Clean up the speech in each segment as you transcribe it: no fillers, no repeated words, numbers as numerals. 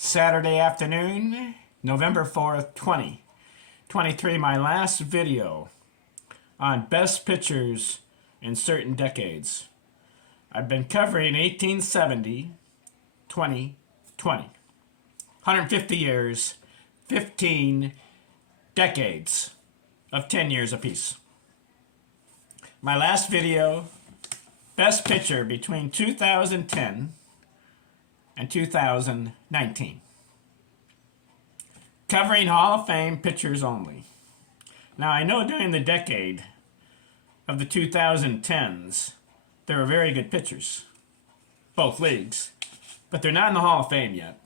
Saturday afternoon, November 4th, 2023, my last video on best pictures in certain decades. I've been covering 1870, 2020. 150 years, 15 decades of 10 years apiece. My last video, best picture between 2010 and 2019. Covering Hall of Fame pictures only. Now I know during the decade of the 2010s, there were very good pitchers, both leagues, but they're not in the Hall of Fame yet.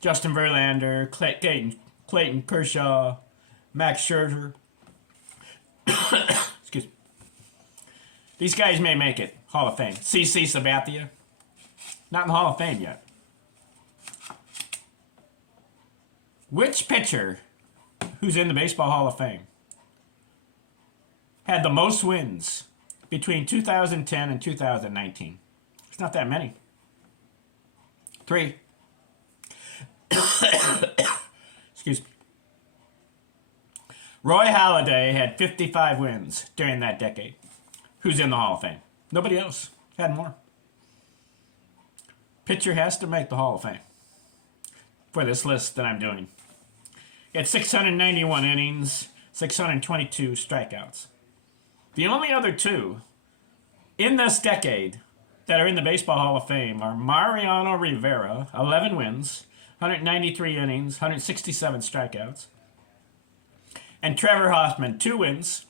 Justin Verlander, Clayton Kershaw, Max Scherzer. Excuse me. These guys may make it Hall of Fame. CC Sabathia, not in the Hall of Fame yet. Which pitcher who's in the Baseball Hall of Fame had the most wins between 2010 and 2019? It's not that many. 3. Excuse me. Roy Halladay had 55 wins during that decade. Who's in the Hall of Fame? Nobody else had more. Pitcher has to make the Hall of Fame for this list that I'm doing. He had 691 innings, 622 strikeouts. The only other two in this decade that are in the Baseball Hall of Fame are Mariano Rivera, 11 wins, 193 innings, 167 strikeouts, and Trevor Hoffman, 2 wins,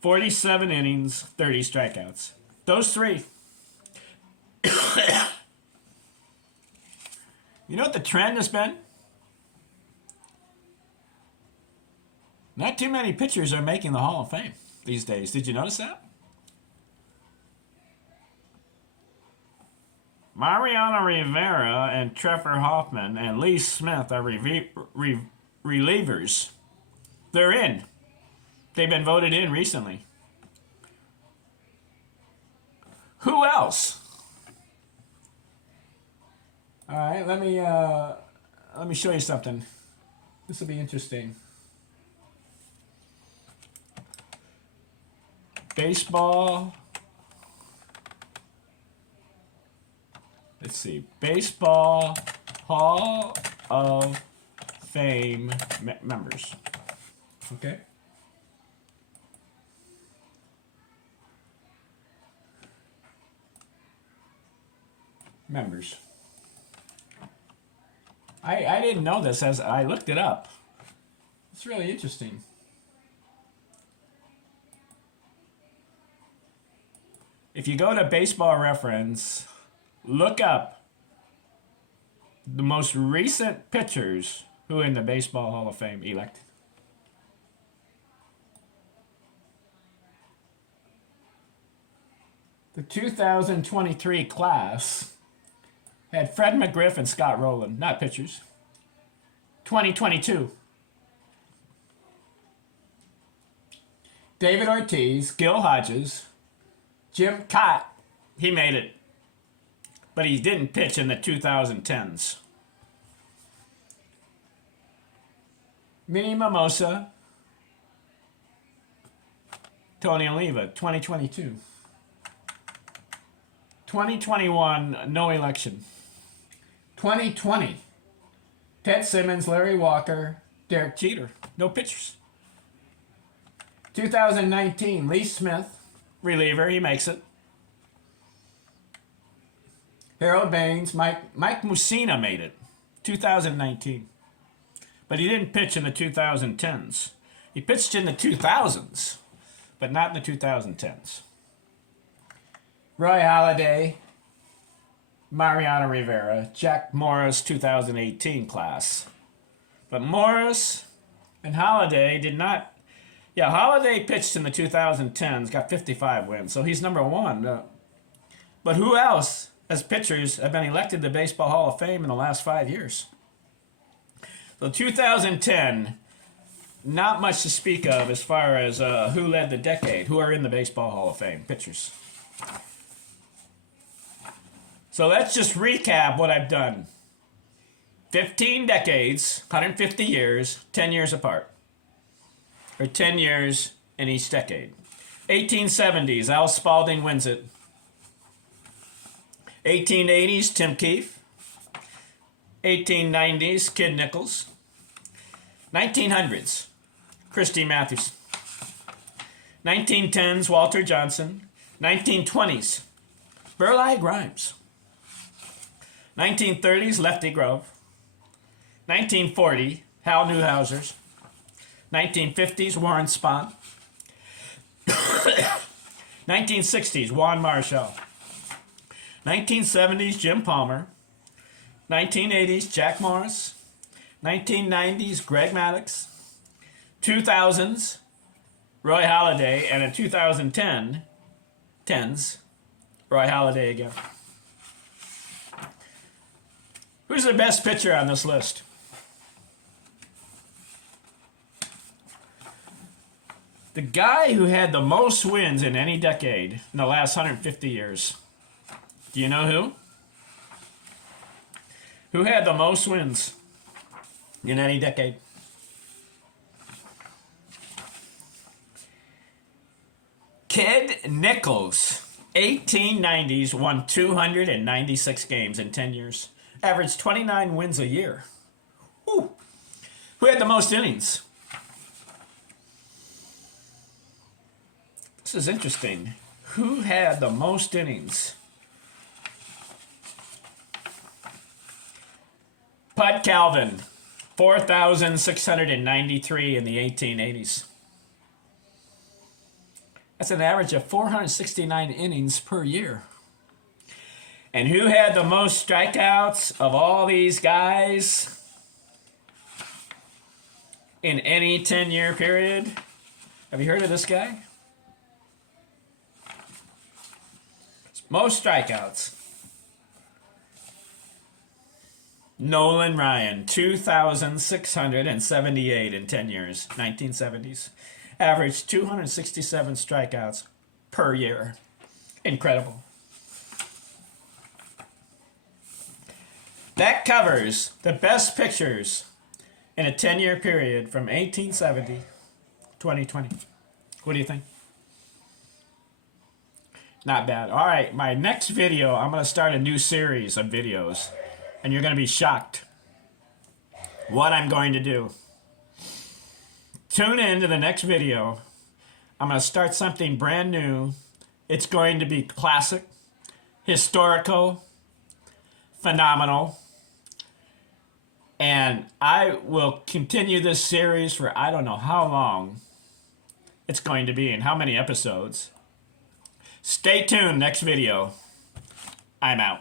47 innings, 30 strikeouts. Those three. You know what the trend has been? Not too many pitchers are making the Hall of Fame these days. Did you notice that? Mariano Rivera and Trevor Hoffman and Lee Smith are relievers. They're in. They've been voted in recently. Who else? All right, let me show you something. This will be interesting. Baseball. Let's see. Baseball Hall of Fame members. Okay. Members. I didn't know this as I looked it up. It's really interesting. If you go to Baseball Reference, look up the most recent pitchers who are in the Baseball Hall of Fame elected. The 2023 class had Fred McGriff and Scott Rowland, not pitchers. 2022. David Ortiz, Gil Hodges, Jim Kaat, he made it, but he didn't pitch in the 2010s. Minnie Mimosa, Tony Oliva, 2022. 2021, no election. 2020, Ted Simmons, Larry Walker, Derek Jeter, no pitchers. 2019, Lee Smith, reliever, he makes it. Harold Baines, Mike Mussina made it, 2019. But he didn't pitch in the 2010s. He pitched in the 2000s, but not in the 2010s. Roy Halladay, Mariano Rivera, Jack Morris, 2018 class. But Morris and Halladay did not. Yeah, Halladay pitched in the 2010s, got 55 wins, so he's number one. But who else as pitchers have been elected to the Baseball Hall of Fame in the last 5 years? So 2010, not much to speak of as far as who led the decade, who are in the Baseball Hall of Fame, pitchers. So let's just recap what I've done. 15 decades, 150 years, 10 years apart. Or 10 years in each decade. 1870s, Al Spalding wins it. 1880s, Tim Keefe. 1890s, Kid Nichols. 1900s, Christy Matthews. 1910s, Walter Johnson. 1920s, Burleigh Grimes. 1930s, Lefty Grove. 1940, Hal Newhouser. 1950s, Warren Spahn. 1960s, Juan Marshall. 1970s, Jim Palmer. 1980s, Jack Morris. 1990s, Greg Maddux. 2000s, Roy Halladay. And in 2010s, Roy Halladay again. Who's the best pitcher on this list? The guy who had the most wins in any decade in the last 150 years. Do you know who? Who had the most wins in any decade? Kid Nichols. 1890s, won 296 games in 10 years. Averaged 29 wins a year. Whew. Who had the most innings? This is interesting. Who had the most innings? Bud Calvin, 4,693 in the 1880s. That's an average of 469 innings per year. And who had the most strikeouts of all these guys in any 10-year period? Have you heard of this guy? Most strikeouts. Nolan Ryan, 2,678 in 10 years, 1970s. Averaged 267 strikeouts per year. Incredible. That covers the best pictures in a 10-year period from 1870 to 2020. What do you think? Not bad. All right, my next video, I'm going to start a new series of videos, and you're going to be shocked what I'm going to do. Tune in to the next video. I'm going to start something brand new. It's going to be classic, historical, phenomenal, and I will continue this series for I don't know how long it's going to be and how many episodes. Stay tuned, next video. I'm out.